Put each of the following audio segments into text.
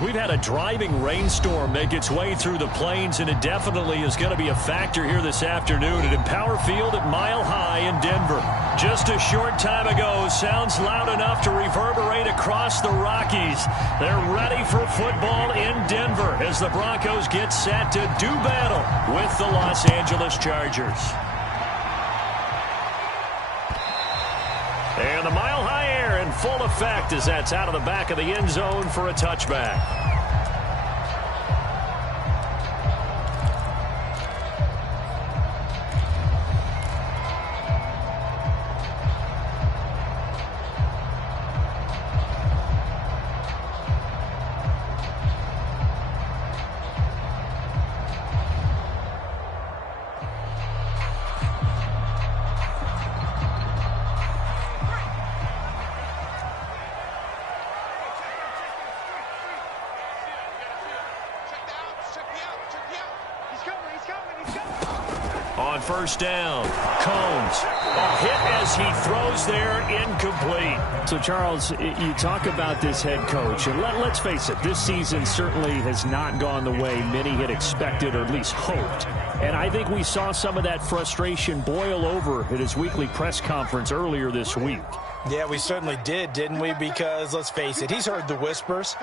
We've had a driving rainstorm make its way through the plains, and it definitely is going to be a factor here this afternoon at Empower Field at Mile High in Denver. Just a short time ago, sounds loud enough to reverberate across the Rockies. They're ready for football in Denver as the Broncos get set to do battle with the Los Angeles Chargers. And the Mile High air in full effect as that's out of the back of the end zone for a touchback. On first down, Combs. A hit as he throws there, incomplete. So, Charles, you talk about this head coach, and let's face it, this season certainly has not gone the way many had expected or at least hoped. And I think we saw some of that frustration boil over at his weekly press conference earlier this week. Yeah, we certainly did, didn't we? Because, let's face it, he's heard the whispers,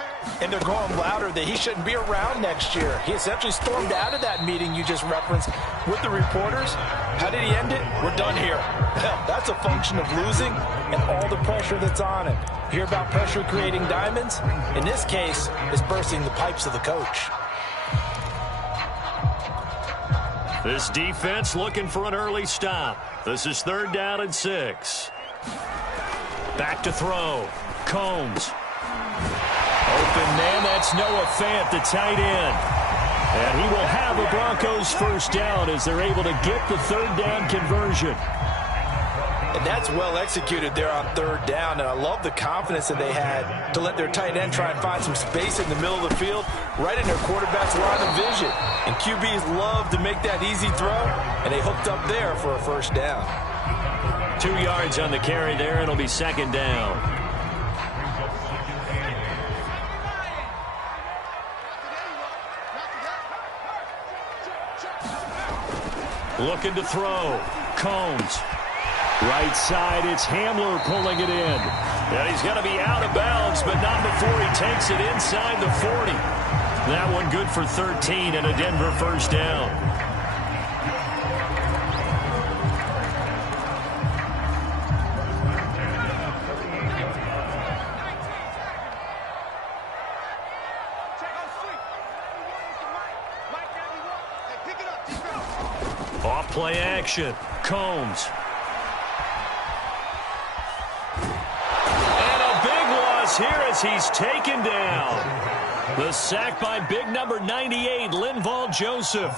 and they're growing louder that he shouldn't be around next year. He essentially stormed out of that meeting you just referenced with the reporters. How did he end it? We're done here. That's a function of losing and all the pressure that's on him. Hear about pressure creating diamonds? In this case, it's bursting the pipes of the coach. This defense looking for an early stop. This is 3rd down and 6. Back to throw. Combs. Open man, that's Noah Fant, the tight end. And he will have a Broncos first down as they're able to get the 3rd down conversion. And that's well executed there on 3rd down. And I love the confidence that they had to let their tight end try and find some space in the middle of the field, right in their quarterback's line of vision. And QBs love to make that easy throw, and they hooked up there for a first down. 2 yards on the carry there. It'll be 2nd down. Looking to throw. Combs. Right side, it's Hamler pulling it in. And he's going to be out of bounds, but not before he takes it inside the 40. That one good for 13 and a Denver first down. Off play action. Combs. And a big loss here as he's taken down. The sack by big number 98, Linval Joseph.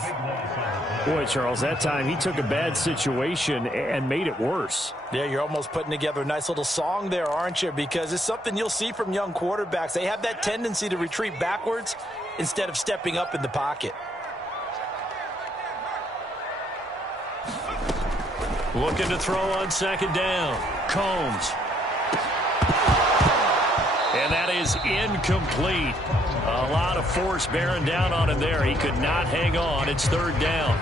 Boy, Charles, that time he took a bad situation and made it worse. Yeah, you're almost putting together a nice little song there, aren't you? Because it's something you'll see from young quarterbacks. They have that tendency to retreat backwards instead of stepping up in the pocket. Looking to throw on 2nd down. Combs. And that is incomplete. A lot of force bearing down on him there. He could not hang on. It's 3rd down.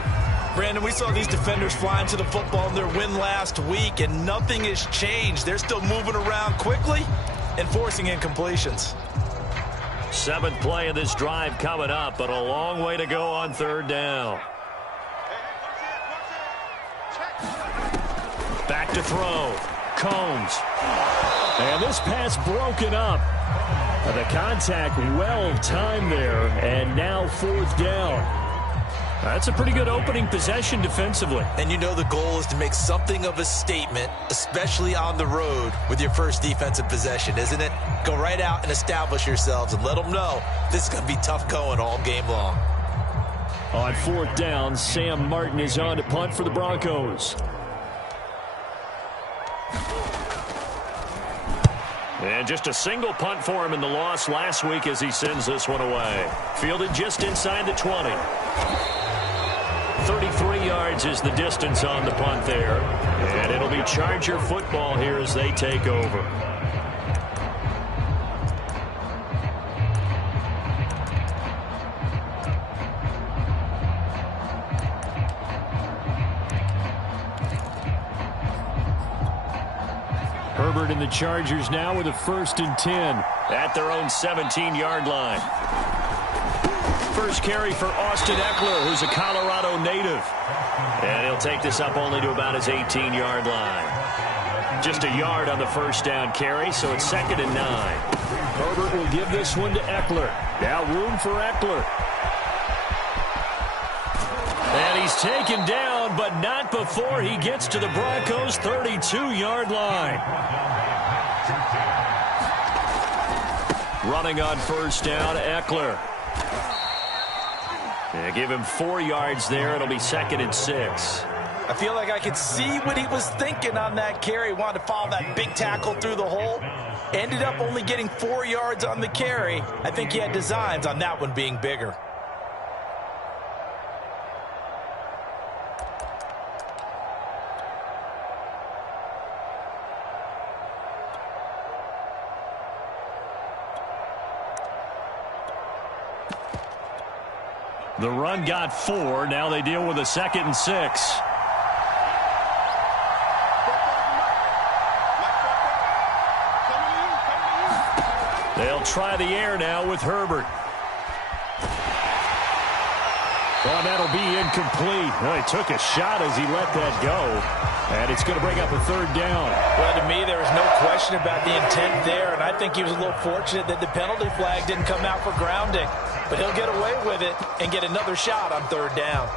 Brandon, we saw these defenders flying to the football in their win last week, and nothing has changed. They're still moving around quickly and forcing incompletions. 7th play of this drive coming up, but a long way to go on 3rd down. Back to throw. Combs. And this pass broken up. The contact well timed there, and now 4th down. That's a pretty good opening possession defensively. And you know the goal is to make something of a statement, especially on the road with your first defensive possession, isn't it? Go right out and establish yourselves and let them know this is going to be tough going all game long. On 4th down, Sam Martin is on to punt for the Broncos. And just a single punt for him in the loss last week as he sends this one away. Fielded just inside the 20. 33 yards is the distance on the punt there. And it'll be Charger football here as they take over. Herbert and the Chargers now with a 1st and 10. At their own 17-yard line. First carry for Austin Eckler, who's a Colorado native. And he'll take this up only to about his 18-yard line. Just a yard on the first down carry, so it's 2nd and 9. Herbert will give this one to Eckler. Now room for Eckler. And he's taken down, but not before he gets to the Broncos' 32-yard line. Running on first down, Eckler. Yeah, give him 4 yards there. It'll be 2nd and 6. I feel like I could see what he was thinking on that carry. Wanted to follow that big tackle through the hole. Ended up only getting 4 yards on the carry. I think he had designs on that one being bigger. The run got 4. Now they deal with a 2nd and 6. They'll try the air now with Herbert. Oh, that'll be incomplete. Well, he took a shot as he let that go. And it's going to bring up a 3rd down. Well, to me, there was no question about the intent there, and I think he was a little fortunate that the penalty flag didn't come out for grounding. But he'll get away with it and get another shot on 3rd down.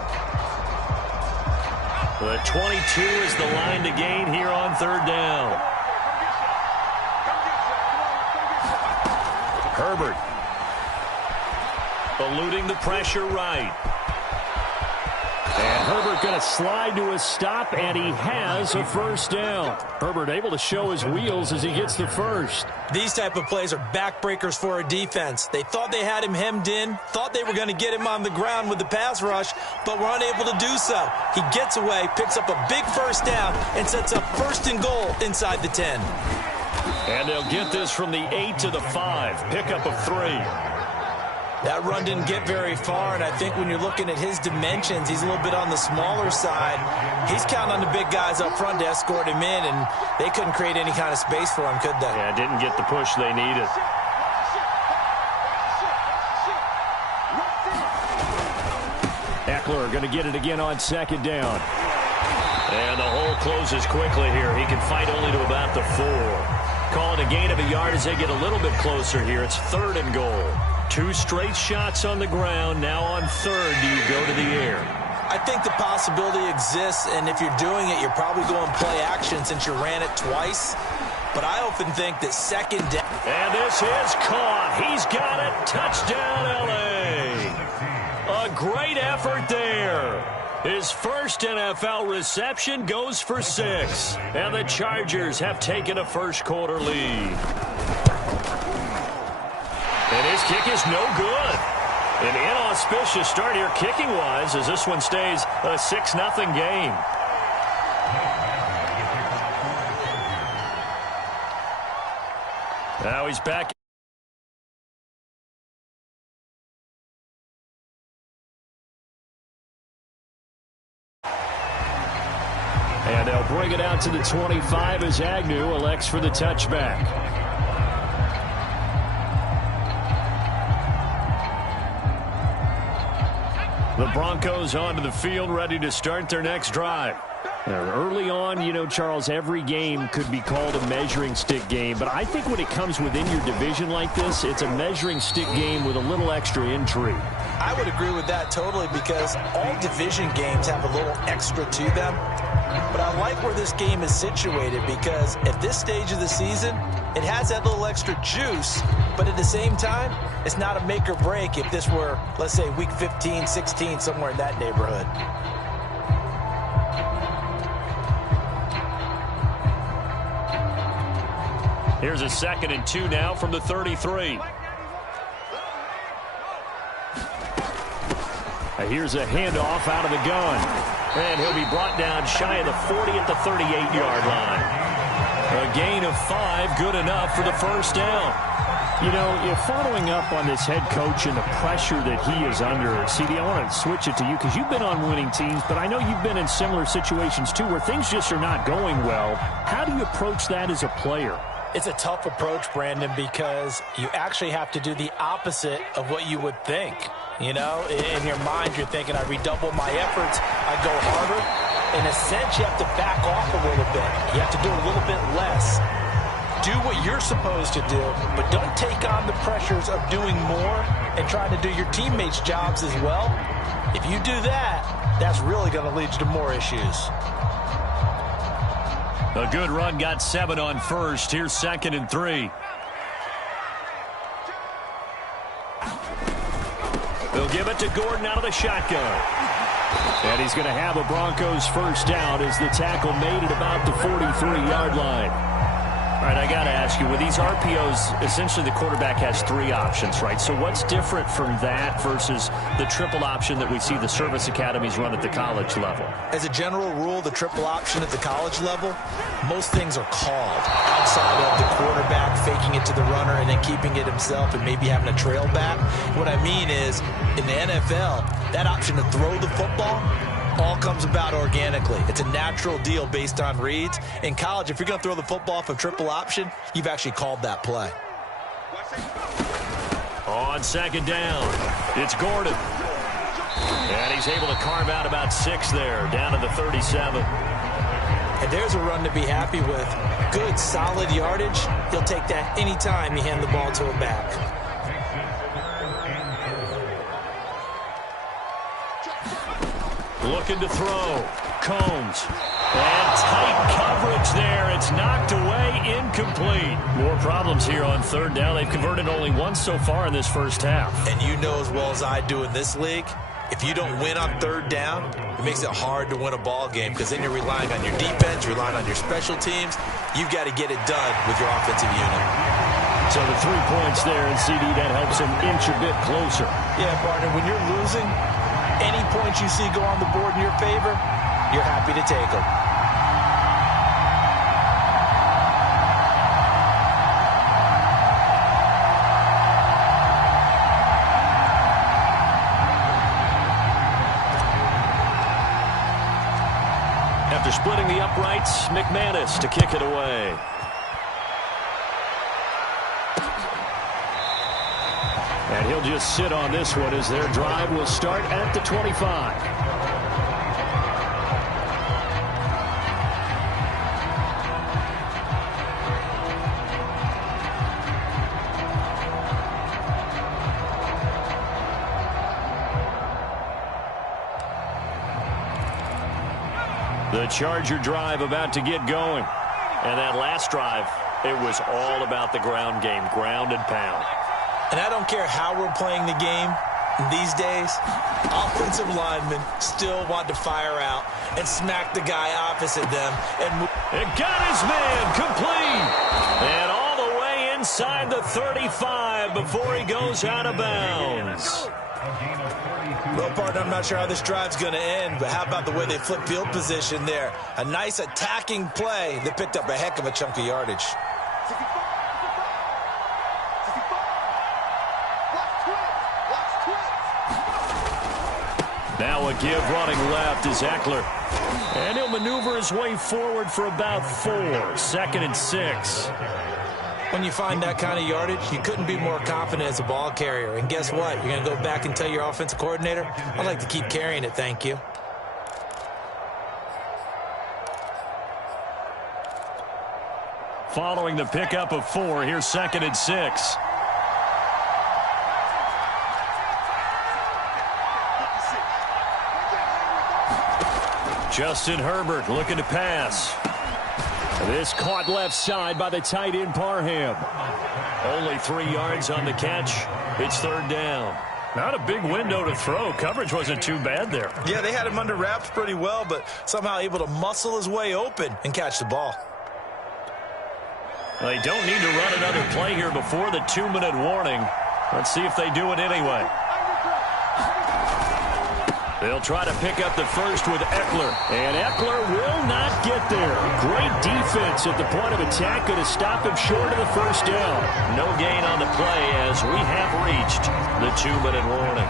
The 22 is the line to gain here on 3rd down. Herbert. Eluding the pressure right. And Herbert going to slide to a stop, and he has a 1st down. Herbert able to show his wheels as he gets the 1st. These type of plays are backbreakers for a defense. They thought they had him hemmed in, thought they were going to get him on the ground with the pass rush, but were unable to do so. He gets away, picks up a big 1st down, and sets up 1st and goal inside the 10. And they'll get this from the 8 to the 5. Pickup of 3. That run didn't get very far, and I think when you're looking at his dimensions, he's a little bit on the smaller side. He's counting on the big guys up front to escort him in, and they couldn't create any kind of space for him, could they? Yeah, didn't get the push they needed. Eckler going to get it again on 2nd down. And the hole closes quickly here. He can fight only to about the 4. Call it a gain of a yard as they get a little bit closer here. It's 3rd and goal. 2 straight shots on the ground. Now on 3rd, do you go to the air? I think the possibility exists, and if you're doing it, you're probably going play action since you ran it twice. But I often think that 2nd down. And this is caught. He's got it. Touchdown, L.A. A great effort there. His 1st NFL reception goes for 6. And the Chargers have taken a 1st quarter lead. And his kick is no good. An inauspicious start here kicking-wise as this one stays a 6-0 game. Now he's back. And they'll bring it out to the 25 as Agnew elects for the touchback. The Broncos onto the field, ready to start their next drive. Early on, you know, Charles, every game could be called a measuring stick game. But I think when it comes within your division like this, it's a measuring stick game with a little extra intrigue. I would agree with that totally because all division games have a little extra to them. But I like where this game is situated because at this stage of the season, it has that little extra juice. But at the same time, it's not a make or break if this were, let's say, week 15, 16, somewhere in that neighborhood. Here's a 2nd and 2 now from the 33. Here's a handoff out of the gun. And he'll be brought down shy of the 40 at the 38-yard line. A gain of 5, good enough for the 1st down. You know, following up on this head coach and the pressure that he is under, CD, I want to switch it to you because you've been on winning teams, but I know you've been in similar situations too where things just are not going well. How do you approach that as a player? It's a tough approach, Brandon, because you actually have to do the opposite of what you would think. You know, in your mind, you're thinking, I redouble my efforts, I go harder. In a sense, you have to back off a little bit. You have to do a little bit less. Do what you're supposed to do, but don't take on the pressures of doing more and trying to do your teammates' jobs as well. If you do that, that's really going to lead you to more issues. A good run got 7 on first. Here's 2nd and 3. They'll give it to Gordon out of the shotgun. And he's going to have a Broncos first down as the tackle made it about the 43-yard line. All right, I got to ask you, with these RPOs, essentially the quarterback has 3 options, right? So what's different from that versus the triple option that we see the service academies run at the college level? As a general rule, the triple option at the college level, most things are called outside of the quarterback faking it to the runner and then keeping it himself and maybe having a trail back. What I mean is, in the NFL, that option to throw the football all comes about organically. It's a natural deal based on reads. In college, if you're going to throw the football off a triple option, you've actually called that play. On 2nd down, it's Gordon. And he's able to carve out about 6 there, down to the 37. And there's a run to be happy with. Good, solid yardage. He'll take that anytime you hand the ball to a back. Looking to throw. Combs. And tight coverage there. It's knocked away, incomplete. More problems here on 3rd down. They've converted only once so far in this first half. And you know as well as I do in this league, if you don't win on 3rd down, it makes it hard to win a ball game because then you're relying on your defense, you're relying on your special teams. You've got to get it done with your offensive unit. So the 3 points there, and CD, that helps him inch a bit closer. Yeah, partner, when you're losing, any points you see go on the board in your favor, you're happy to take them. After splitting the uprights, McManus to kick it away. And he'll just sit on this one as their drive will start at the 25. The Charger drive about to get going. And that last drive, it was all about the ground game, ground and pound. And I don't care how we're playing the game these days, offensive linemen still want to fire out and smack the guy opposite them. It got his man complete. And all the way inside the 35 before he goes out of bounds. Well, partner, I'm not sure how this drive's going to end, but how about the way they flip field position there? A nice attacking play that picked up a heck of a chunk of yardage. Now a give running left is Eckler. And he'll maneuver his way forward for about 4. 2nd and 6. When you find that kind of yardage, you couldn't be more confident as a ball carrier. And guess what? You're going to go back and tell your offensive coordinator, I'd like to keep carrying it, thank you. Following the pickup of 4, here's 2nd and 6. Justin Herbert looking to pass. This caught left side by the tight end Parham. Only 3 yards on the catch. It's 3rd down. Not a big window to throw. Coverage wasn't too bad there. Yeah, they had him under wraps pretty well, but somehow able to muscle his way open and catch the ball. Well, they don't need to run another play here before the 2-minute warning. Let's see if they do it anyway. They'll try to pick up the first with Eckler. And Eckler will not get there. Great defense at the point of attack. Going to stop him short of the first down. No gain on the play as we have reached the 2-minute warning.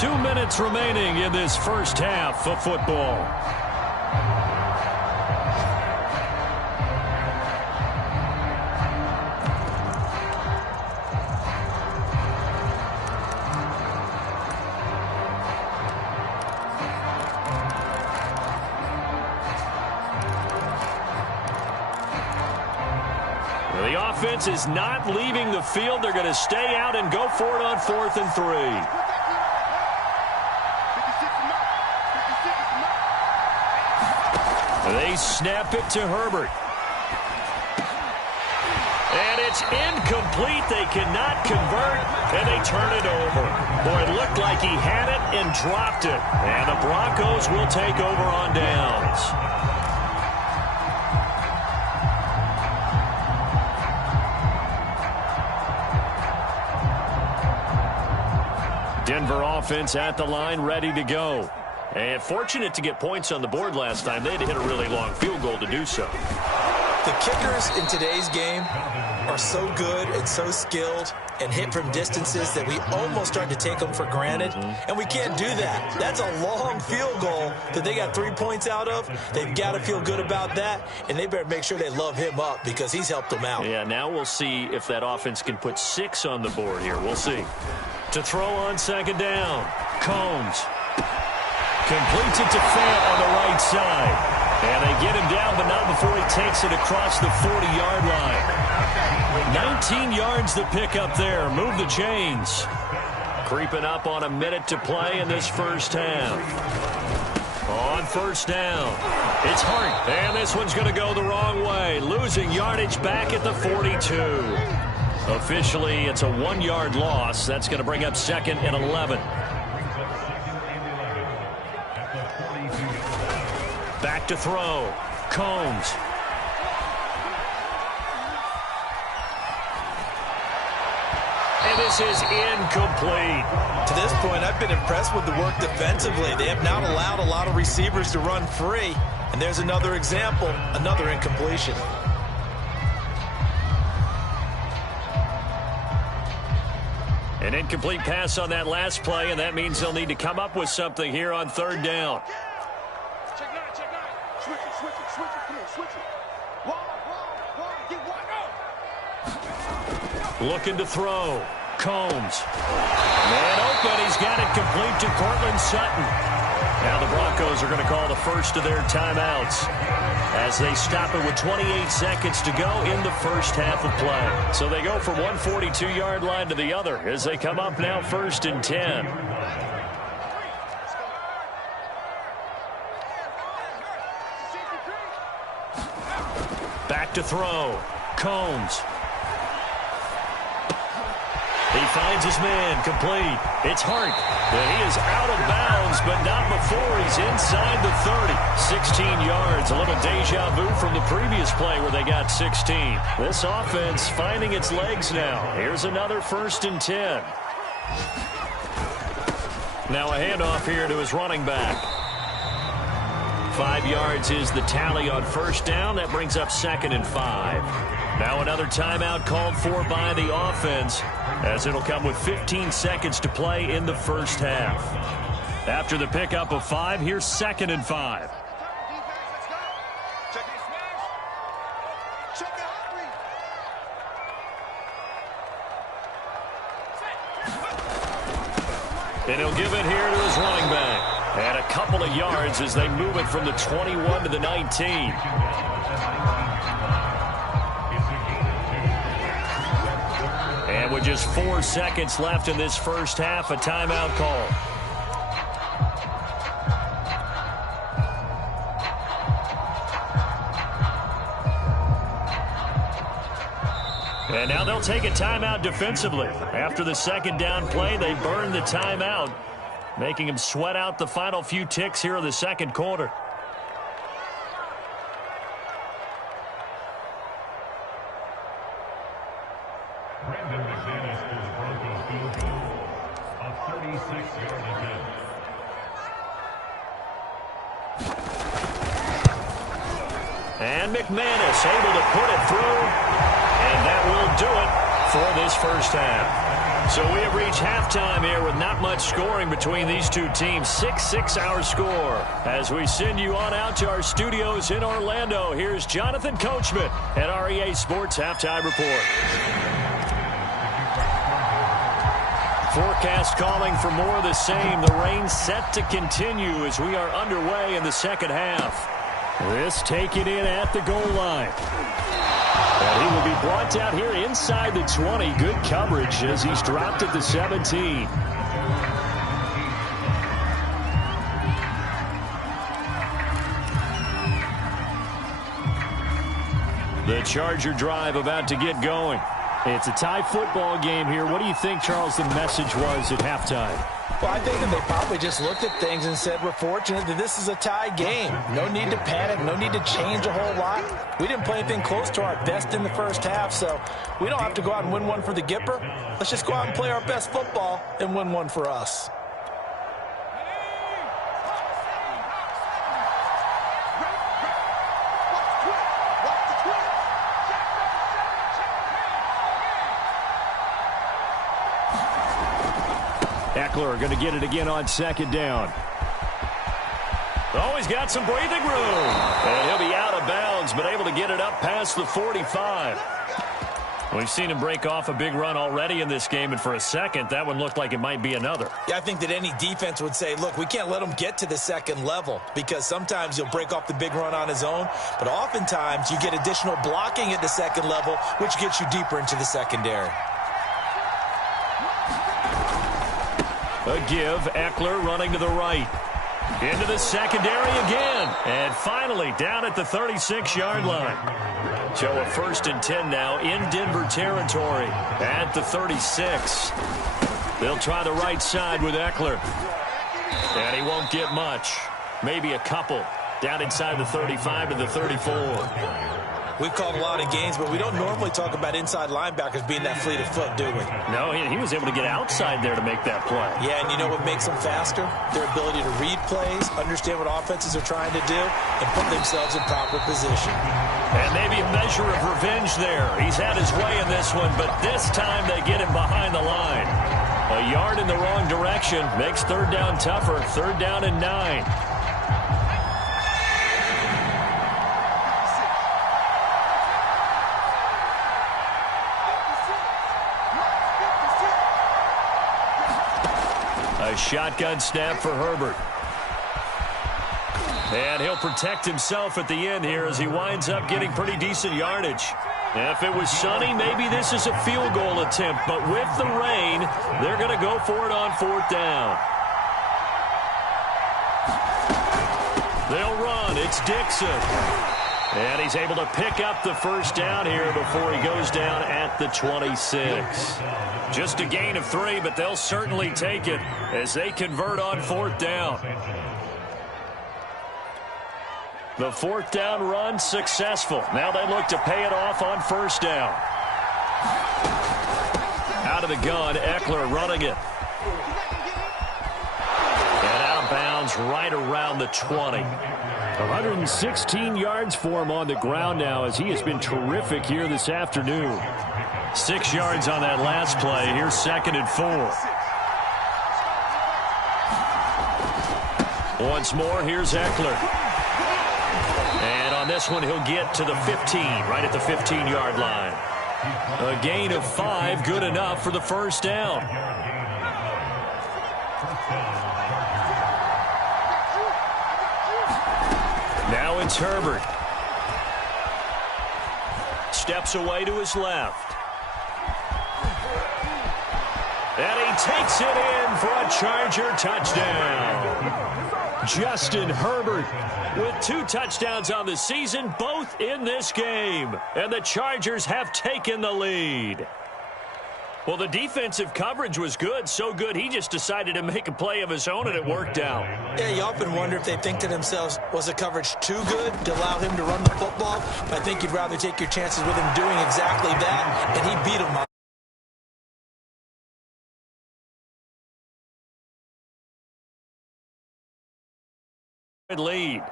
2 minutes remaining in this first half of football. The offense is not leaving the field. They're going to stay out and go for it on 4th and 3. They snap it to Herbert. And it's incomplete. They cannot convert, and they turn it over. Boy, it looked like he had it and dropped it. And the Broncos will take over on downs. Denver offense at the line, ready to go. And fortunate to get points on the board last time. They had to hit a really long field goal to do so. The kickers in today's game are so good and so skilled and hit from distances that we almost start to take them for granted. And we can't do that. That's a long field goal that they got 3 points out of. They've got to feel good about that, and they better make sure they love him up because he's helped them out. Yeah, now we'll see if that offense can put 6 on the board here. We'll see. To throw on 2nd down, Combs completes it to Fant on the right side. And they get him down, but not before he takes it across the 40-yard line. 19 yards to pick up there. Move the chains. Creeping up on a minute to play in this first half. On 1st down, it's Hart. And this one's going to go the wrong way. Losing yardage back at the 42. Officially, it's a 1-yard loss. That's going to bring up 2nd and 11. Back to throw. Combs. And this is incomplete. To this point, I've been impressed with the work defensively. They have not allowed a lot of receivers to run free. And there's another example, another incompletion. An incomplete pass on that last play, and that means they'll need to come up with something here on 3rd down. Check 9. Switch it. Come on, switch it. Wall, get wide. Looking to throw. Combs. Man open. He's got it complete to Cortland Sutton. Now the Broncos are going to call the first of their timeouts as they stop it with 28 seconds to go in the first half of play. So they go from one 42-yard line to the other as they come up now 1st and 10. Back to throw. Combs. He finds his man, complete. It's Hart. He is out of bounds, but not before he's inside the 30. 16 yards, a little deja vu from the previous play where they got 16. This offense finding its legs now. Here's another 1st and 10. Now a handoff here to his running back. 5 yards is the tally on 1st down. That brings up 2nd and 5. Now another timeout called for by the offense, as it'll come with 15 seconds to play in the first half. After the pickup of 5, here's 2nd and 5. And he'll give it here to his running back. And a couple of yards as they move it from the 21 to the 19. And with just 4 seconds left in this first half, a timeout call. And now they'll take a timeout defensively. After the 2nd down play, they burn the timeout, making him sweat out the final few ticks here in the 2nd quarter. And McManus able to put it through. And that will do it for this first half. So we have reached halftime here with not much scoring between these two teams. 6-6 our score. As we send you on out to our studios in Orlando, here's Jonathan Coachman at REA Sports Halftime Report. Forecast calling for more of the same. The rain set to continue as we are underway in the second half. This taken in at the goal line. And he will be brought down here inside the 20. Good coverage as he's dropped at the 17. The Charger drive about to get going. It's a tie football game here. What do you think, Charles, the message was at halftime? Well, I think that they probably just looked at things and said, we're fortunate that this is a tie game. No need to panic. No need to change a whole lot. We didn't play anything close to our best in the first half, so we don't have to go out and win one for the Gipper. Let's just go out and play our best football and win one for us. Eckler going to get it again on second down. Oh, he's got some breathing room. And he'll be out of bounds, but able to get it up past the 45. We've seen him break off a big run already in this game, and for a second, that one looked like it might be another. Yeah, I think that any defense would say, look, we can't let him get to the second level because sometimes he'll break off the big run on his own, but oftentimes you get additional blocking at the second level, which gets you deeper into the secondary. A give, Eckler running to the right. Into the secondary again. And finally down at the 36-yard line. So a 1st and 10 now in Denver territory at the 36. They'll try the right side with Eckler. And he won't get much. Maybe a couple. Down inside the 35 to the 34. We've called a lot of games, but we don't normally talk about inside linebackers being that fleet of foot, do we? No, he was able to get outside there to make that play. Yeah, and you know what makes them faster? Their ability to read plays, understand what offenses are trying to do, and put themselves in proper position. And maybe a measure of revenge there. He's had his way in this one, but this time they get him behind the line. A yard in the wrong direction makes third down tougher. 3rd down and 9. A shotgun snap for Herbert. And he'll protect himself at the end here as he winds up getting pretty decent yardage. If it was sunny, maybe this is a field goal attempt, but with the rain, they're going to go for it on 4th down. They'll run. It's Dixon. And he's able to pick up the 1st down here before he goes down at the 26. Just a gain of 3, but they'll certainly take it as they convert on 4th down. The 4th down run successful. Now they look to pay it off on 1st down. Out of the gun, Eckler running it. And out of bounds right around the 20. 116 yards for him on the ground now as he has been terrific here this afternoon. 6 yards on that last play. Here's 2nd and 4. Once more, here's Eckler. And on this one, he'll get to the 15, right at the 15-yard line. A gain of 5, good enough for the 1st down. Now it's Herbert. Steps away to his left. And he takes it in for a Charger touchdown. Justin Herbert with 2 touchdowns on the season, both in this game. And the Chargers have taken the lead. Well, the defensive coverage was good, so good he just decided to make a play of his own, and it worked out. Yeah, you often wonder if they think to themselves, was the coverage too good to allow him to run the football? I think you'd rather take your chances with him doing exactly that, and he beat him on lead.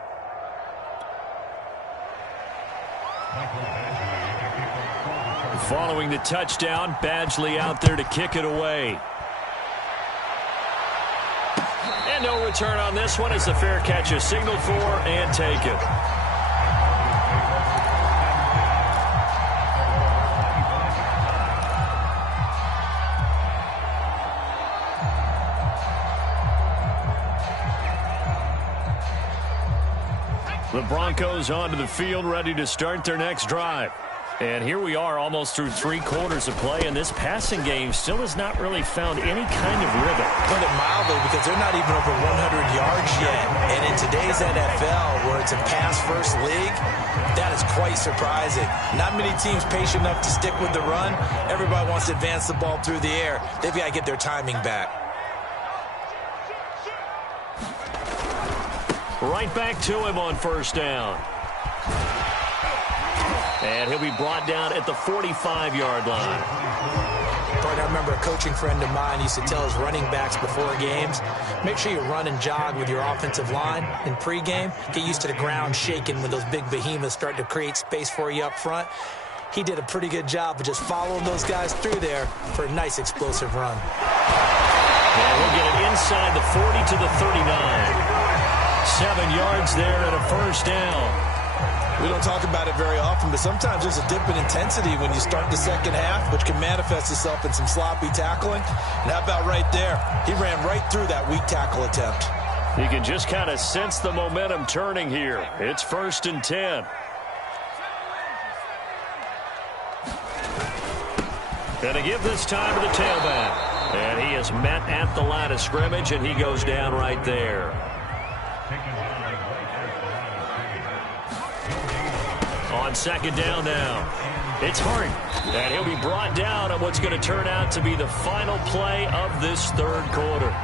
Following the touchdown, Badgley out there to kick it away. And no return on this one as the fair catch is signaled for and taken. The Broncos onto the field, ready to start their next drive. And here we are almost through 3 quarters of play, and this passing game still has not really found any kind of rhythm. Put it mildly, because they're not even over 100 yards yet. And in today's NFL, where it's a pass-first league, that is quite surprising. Not many teams patient enough to stick with the run. Everybody wants to advance the ball through the air. They've got to get their timing back. Right back to him on first down. And he'll be brought down at the 45-yard line. I remember a coaching friend of mine used to tell his running backs before games, make sure you run and jog with your offensive line in pregame. Get used to the ground shaking when those big behemoths start to create space for you up front. He did a pretty good job of just following those guys through there for a nice explosive run. And we'll get it inside the 40 to the 39. 7 yards there and a first down. We don't talk about it very often, but sometimes there's a dip in intensity when you start the second half, which can manifest itself in some sloppy tackling. And how about right there? He ran right through that weak tackle attempt. You can just kind of sense the momentum turning here. It's 1st and 10. Gonna give this time to the tailback. And he is met at the line of scrimmage, and he goes down right there. On second down now. It's Hart. And he'll be brought down on what's going to turn out to be the final play of this 3rd quarter.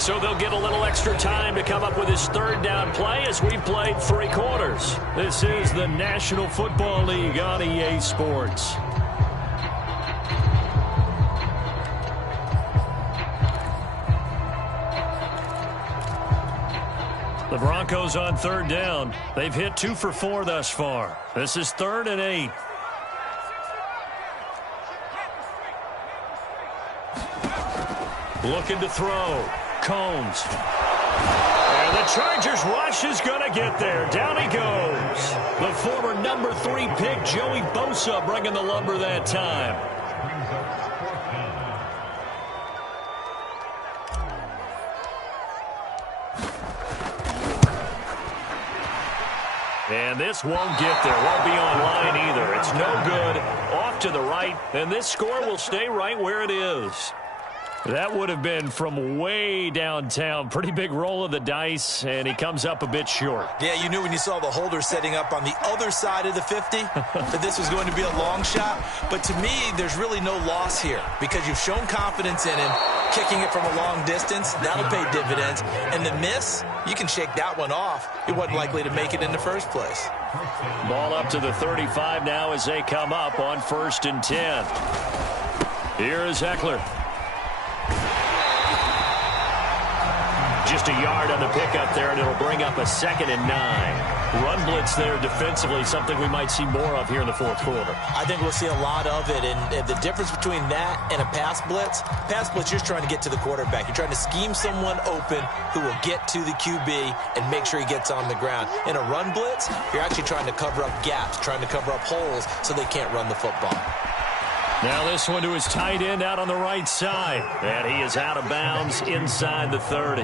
So they'll get a little extra time to come up with his 3rd down play as we played 3 quarters. This is the National Football League on EA Sports. The Broncos on 3rd down. They've hit 2 for 4 thus far. This is 3rd and 8. Looking to throw. Combs. And the Chargers rush is going to get there. Down he goes. The former number 3 pick, Joey Bosa, bringing the lumber that time. And this won't get there. Won't be on line either. It's no good. Off to the right. And this score will stay right where it is. That would have been from way downtown. Pretty big roll of the dice, and he comes up a bit short. Yeah, you knew when you saw the holder setting up on the other side of the 50 that this was going to be a long shot. But to me, there's really no loss here because you've shown confidence in him. Kicking it from a long distance, that'll pay dividends. And the miss, you can shake that one off. He wasn't likely to make it in the first place. Ball up to the 35 now as they come up on 1st and 10. Here is Eckler. Just a yard on the pickup there, and it'll bring up a 2nd and 9. Run blitz there defensively, something we might see more of here in the 4th quarter. I think we'll see a lot of it, and the difference between that and a pass blitz, you're just trying to get to the quarterback. You're trying to scheme someone open who will get to the QB and make sure he gets on the ground. In a run blitz, you're actually trying to cover up gaps, trying to cover up holes so they can't run the football. Now this one to his tight end out on the right side. And he is out of bounds inside the 30.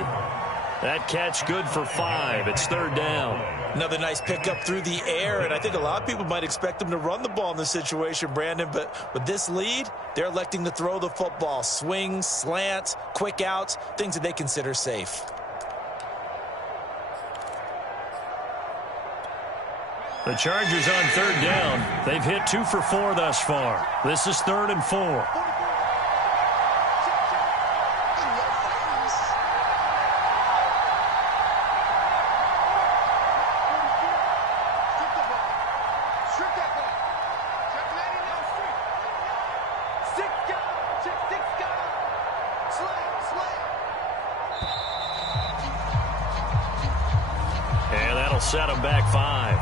That catch good for 5. It's 3rd down. Another nice pickup through the air, and I think a lot of people might expect them to run the ball in this situation, Brandon, but with this lead, they're electing to throw the football. Swings, slants, quick outs, things that they consider safe. The Chargers on 3rd down. They've hit 2 for 4 thus far. This is 3rd and 4. That'll set them back 5.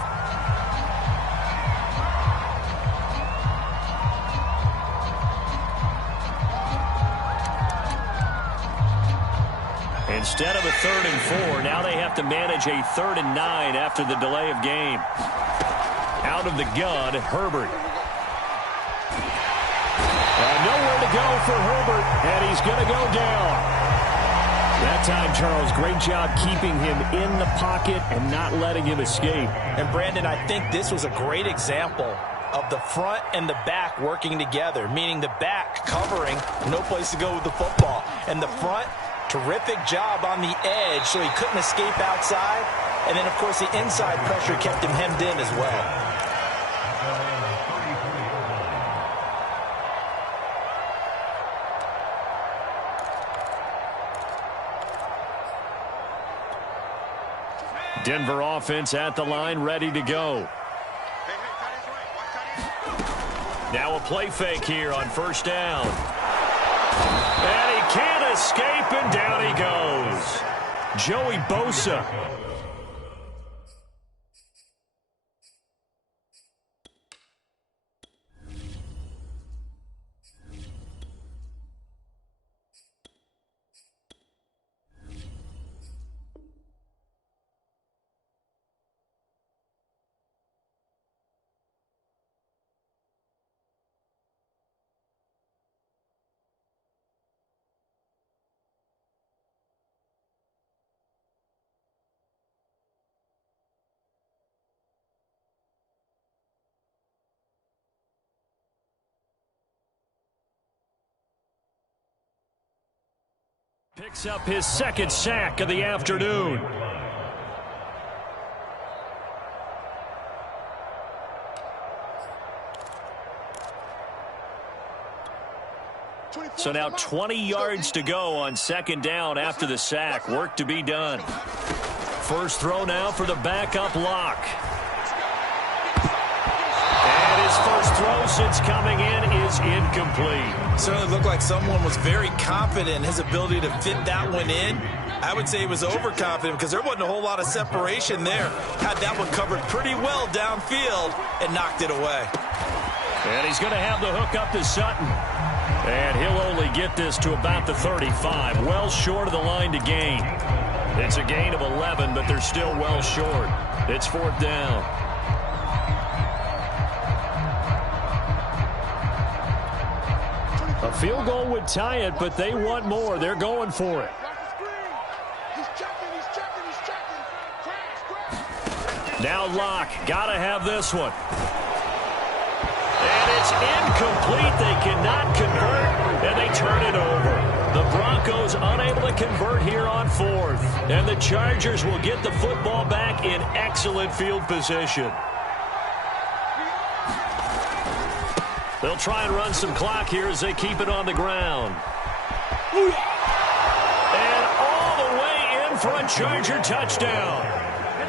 Instead of a 3rd and 4, now they have to manage a 3rd and 9 after the delay of game. Out of the gun, Herbert. Nowhere to go for Herbert, and he's going to go down. That time, Charles, great job keeping him in the pocket and not letting him escape. And, Brandon, I think this was a great example of the front and the back working together, meaning the back covering, no place to go with the football. And the front, terrific job on the edge so he couldn't escape outside. And then, of course, the inside pressure kept him hemmed in as well. Denver offense at the line, ready to go. Now a play fake here on 1st down. And he can't escape, and down he goes. Joey Bosa. Picks up his 2nd sack of the afternoon. So now 20 yards to go on 2nd down after the sack. Work to be done. First throw now for the backup lock. And his first throw since coming in is incomplete. Certainly looked like someone was very confident in his ability to fit that one in. I would say he was overconfident because there wasn't a whole lot of separation there. Had that one covered pretty well downfield and knocked it away. And he's going to have the hook up to Sutton. And he'll only get this to about the 35. Well short of the line to gain. It's a gain of 11, but they're still well short. It's 4th down. A field goal would tie it, but they want more. They're going for it. Now Locke, got to have this one. And it's incomplete. They cannot convert, and they turn it over. The Broncos unable to convert here on 4th. And the Chargers will get the football back in excellent field position. They'll try and run some clock here as they keep it on the ground. And all the way in for a Charger touchdown.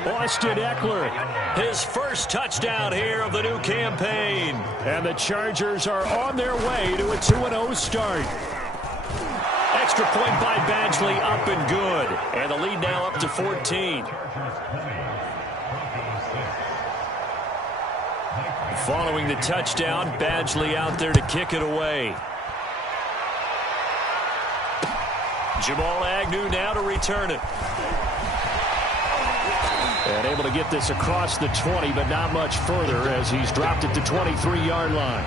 Austin Eckler, his first touchdown here of the new campaign. And the Chargers are on their way to a 2-0 start. Extra point by Badgley, up and good. And the lead now up to 14. Following the touchdown, Badgley out there to kick it away. Jamal Agnew now to return it. And able to get this across the 20, but not much further as he's dropped it to 23-yard line.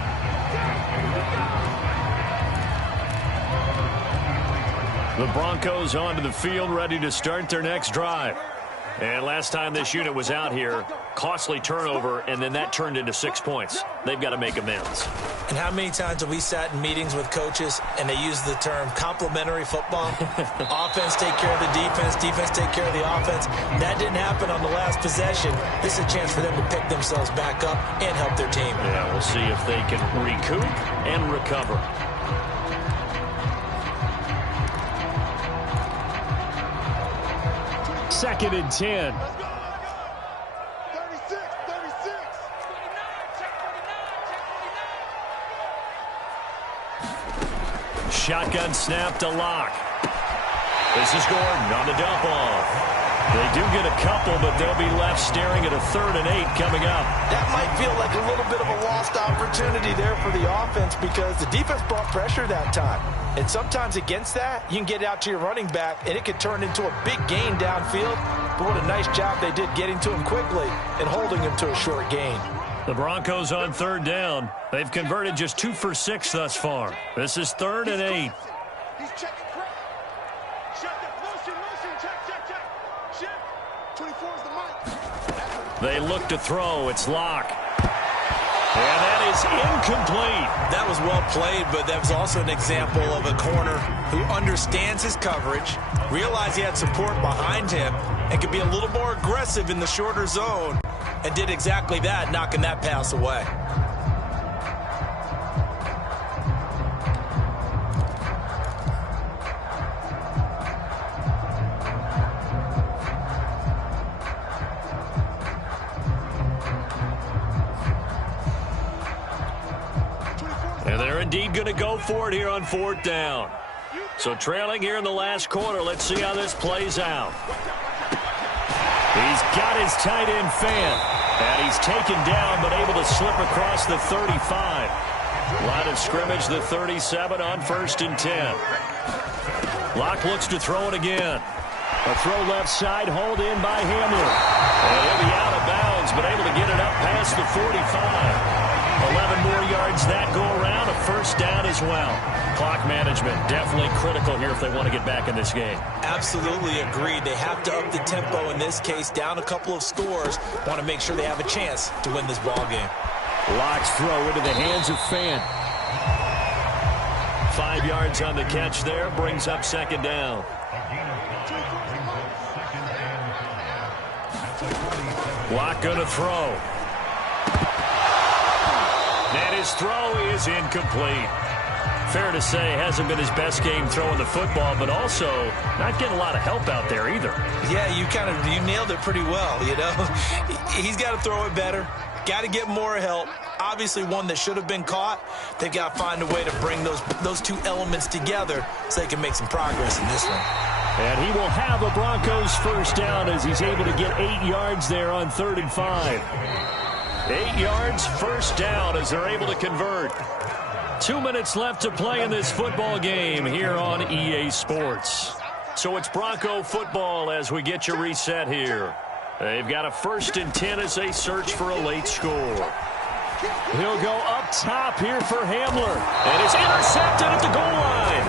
The Broncos onto the field, ready to start their next drive. And last time this unit was out here, costly turnover, and then that turned into 6 points. They've got to make amends. And how many times have we sat in meetings with coaches and they use the term complementary football? Offense take care of the defense, defense take care of the offense. That didn't happen on the last possession. This is a chance for them to pick themselves back up and help their team. Yeah, we'll see if they can recoup and recover. Second and 10. Shotgun snap to Locke. This is Gordon on the dump off. They do get a couple, but they'll be left staring at a 3rd and 8 coming up. That might feel like a little bit of a lost opportunity there for the offense because the defense brought pressure that time. And sometimes against that, you can get out to your running back, and it could turn into a big gain downfield. But what a nice job they did getting to him quickly and holding him to a short gain. The Broncos on 3rd down. They've converted just 2 for 6 thus far. This is 3rd and 8. He's checking crap. Shut that. Motion. Check. Shift. 24 is the mic. They look to throw. It's Locke. And that is incomplete. That was well played, but that was also an example of a corner who understands his coverage, realized he had support behind him, and could be a little more aggressive in the shorter zone, and did exactly that, knocking that pass away. And they're indeed going to go for it here on 4th down. So trailing here in the last quarter. Let's see how this plays out. He's got his tight end fan. And he's taken down but able to slip across the 35. Line of scrimmage, the 37 on 1st and 10. Locke looks to throw it again. A throw left side, hauled in by Hamler. And he'll be out of bounds, but able to get it up past the 45. 11 more yards that go around, a 1st down as well. Clock management definitely critical here if they want to get back in this game. Absolutely agreed. They have to up the tempo in this case, down a couple of scores. Want to make sure they have a chance to win this ball game. Locke's throw into the hands of Fan. 5 yards on the catch there, brings up 2nd down. Locke going to throw. And his throw is incomplete. Fair to say, hasn't been his best game throwing the football, but also not getting a lot of help out there either. Yeah, you nailed it pretty well, you know. He's got to throw it better. Got to get more help. Obviously one that should have been caught. They've got to find a way to bring those two elements together so they can make some progress in this one. And he will have a Broncos 1st down as he's able to get 8 yards there on 3rd and 5. 8 yards, 1st down as they're able to convert. 2 minutes left to play in this football game here on EA Sports. So it's Bronco football as we get you reset here. They've got a 1st and 10 as they search for a late score. He'll go up top here for Hamler. And it's intercepted at the goal line.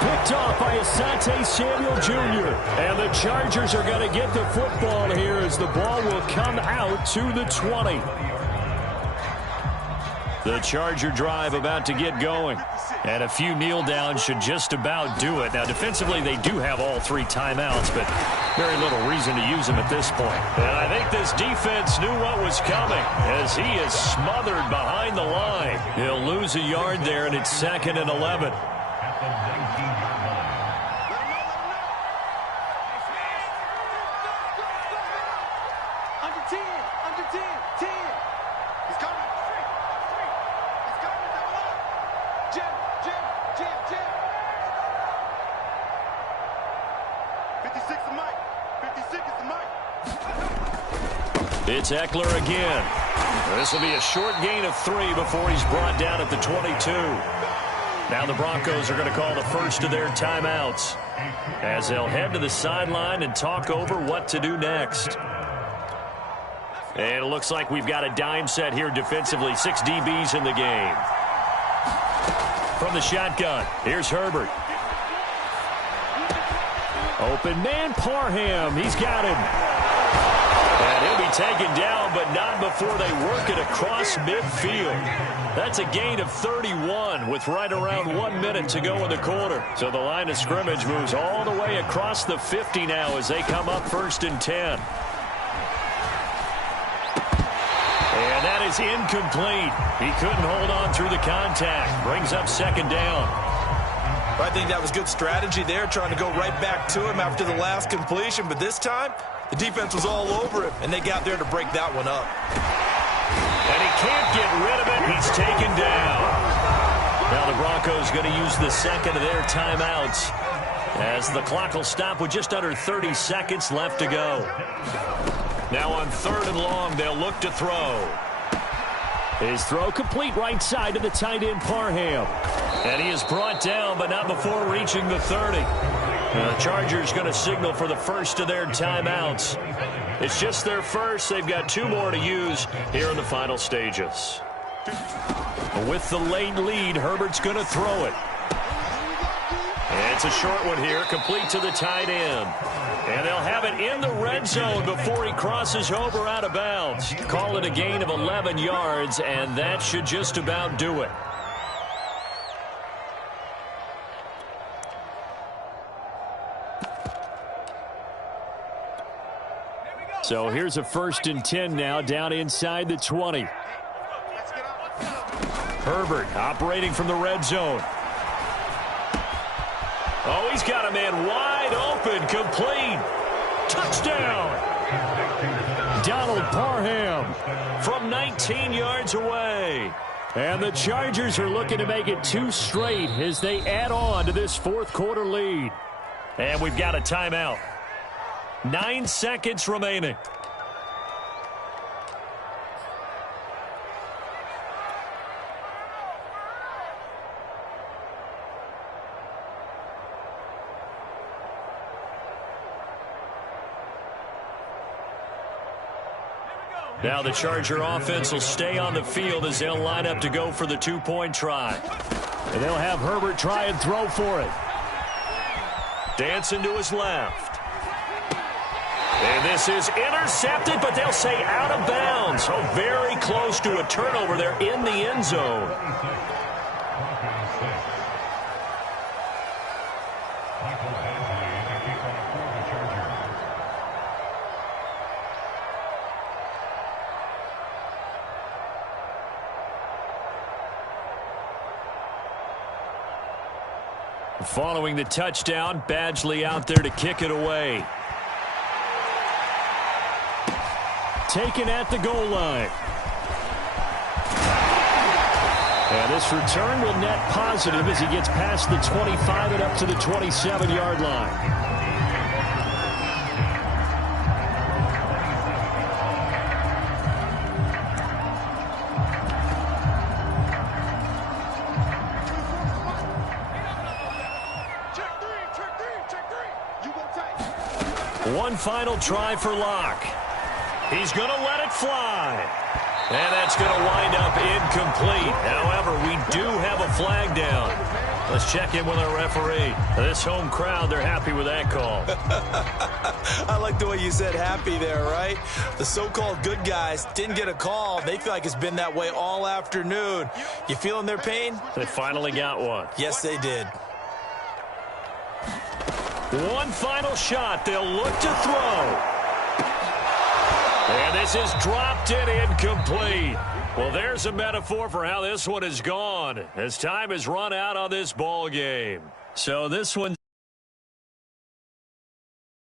Picked off by Asante Samuel Jr. And the Chargers are going to get the football here as the ball will come out to the 20. The Charger drive about to get going. And a few kneel downs should just about do it. Now, defensively, they do have all 3 timeouts, but very little reason to use them at this point. And I think this defense knew what was coming as he is smothered behind the line. He'll lose a yard there, and it's 2nd and 11. It's Eckler again. This will be a short gain of 3 before he's brought down at the 22. Now the Broncos are going to call the first of their timeouts as they'll head to the sideline and talk over what to do next. And it looks like we've got a dime set here defensively. 6 DBs in the game. From the shotgun, here's Herbert. Open man, Parham. He's got him. And he'll be taken down, but not before they work it across midfield. That's a gain of 31 with right around 1 minute to go in the quarter. So the line of scrimmage moves all the way across the 50 now as they come up 1st and 10. And that is incomplete. He couldn't hold on through the contact. Brings up 2nd down. I think that was good strategy there, trying to go right back to him after the last completion. But this time, the defense was all over him, and they got there to break that one up. And he can't get rid of it. He's taken down. Now the Broncos going to use the 2nd of their timeouts as the clock will stop with just under 30 seconds left to go. Now on 3rd and long, they'll look to throw. His throw complete right side to the tight end, Parham. And he is brought down, but not before reaching the 30. The Chargers going to signal for the first of their timeouts. It's just their first. They've got 2 more to use here in the final stages. With the late lead, Herbert's going to throw it. And it's a short one here, complete to the tight end. And they'll have it in the red zone before he crosses over out of bounds. Call it a gain of 11 yards, and that should just about do it. So here's a 1st and 10 now, down inside the 20. Herbert operating from the red zone. Oh, he's got a man wide open, complete. Touchdown. Donald Parham from 19 yards away. And the Chargers are looking to make it 2 straight as they add on to this 4th quarter lead. And we've got a timeout. 9 seconds remaining. Now the Charger offense will stay on the field as they'll line up to go for the 2-point try. And they'll have Herbert try and throw for it. Dancing to his left. And this is intercepted, but they'll say out of bounds. Oh, very close to a turnover there in the end zone. Following the touchdown, Badgley out there to kick it away. Taken at the goal line. And this return will net positive as he gets past the 25 and up to the 27-yard line. One final try for Locke. He's going to let it fly. And that's going to wind up incomplete. However, we do have a flag down. Let's check in with our referee. This home crowd, they're happy with that call. I like the way you said happy there, right? The so-called good guys didn't get a call. They feel like it's been that way all afternoon. You feeling their pain? They finally got one. Yes, they did. One final shot. They'll look to throw. And this is dropped in incomplete. Well, there's a metaphor for how this one is gone as time has run out on this ball game. So this one